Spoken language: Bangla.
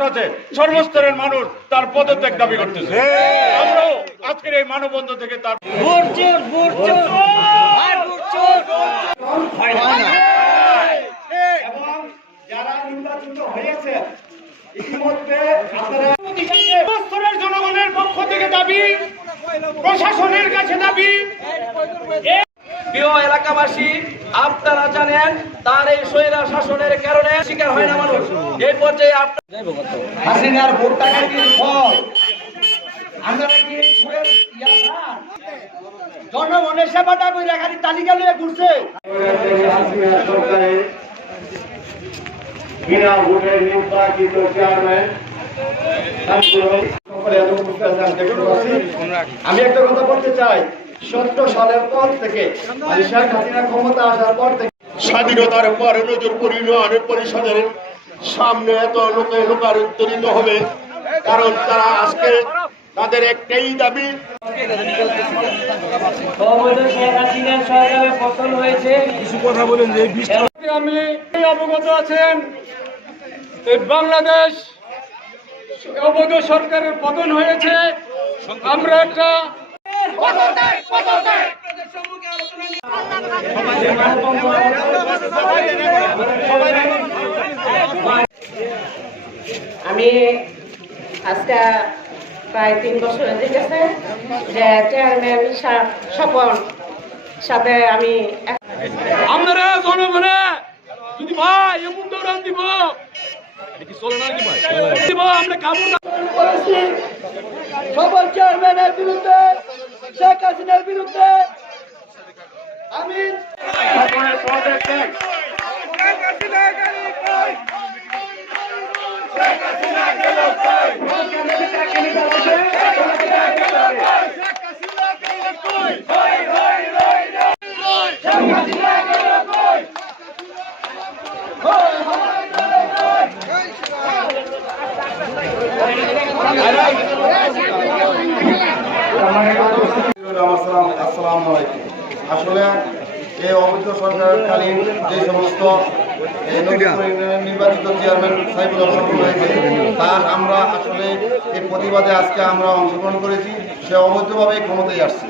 সাথে সর্বস্তরের মানুষ তার পদত্যাগ দাবি করতেছে। আমরাও আজকের এই মানববন্ধন থেকে তার এবং যারা নির্বাচিত হয়েছে ইতিমধ্যে জনগণের পক্ষ থেকে দাবি, প্রশাসনের কাছে দাবি। প্রিয় এলাকাবাসী, আপনারা জানেন তার এই স্বৈরা শাসনের কারণে শিকার হয় না মানুষ। এই পর্যায়ে হাসিনার ভোট টাকার ফল আমরা কি জনগণের সেবাটা করে খালি তালিকা নিয়ে ঘুরছে। সরকারের বিনা ভোটে নির্বাচিত চেয়ারম্যান আমি একটা কথা বলতে চাই, 17 সালের পর থেকে শেখ হাসিনা ক্ষমতা আসার পর থেকে স্বাধীনতার পর নজর পরিণয় পরিষদের সামনে এত লোকে লোকান্তরিত হবে, কারণ তারা আজকে তাদের একটাই দাবি। কিছু কথা বলেন যে আমি অবগত আছেন এই বাংলাদেশ অবৈধ সরকারের পতন হয়েছে। আমরা একটা আমি আজকে প্রায় 3 বছর হয়ে গেছে যে চেয়ারম্যান স্বপন সাথে আমি আমরা জনগণে যদি ভাই এমন দৌড়ান দিব আমরা কাপড় করেছি সকল চেয়ারম্যানের বিরুদ্ধে, শেখ হাসিনার বিরুদ্ধে। আমি আসসালামু আলাইকুম। আসলে এই অবৈধ সরকারকালীন যে সমস্ত নির্বাচিত চেয়ারম্যান সাইফুল হক হয়েছে তা আমরা আসলে এই প্রতিবাদে আজকে আমরা অংশগ্রহণ করেছি। সে অবৈধভাবে ক্ষমতায় আসছে।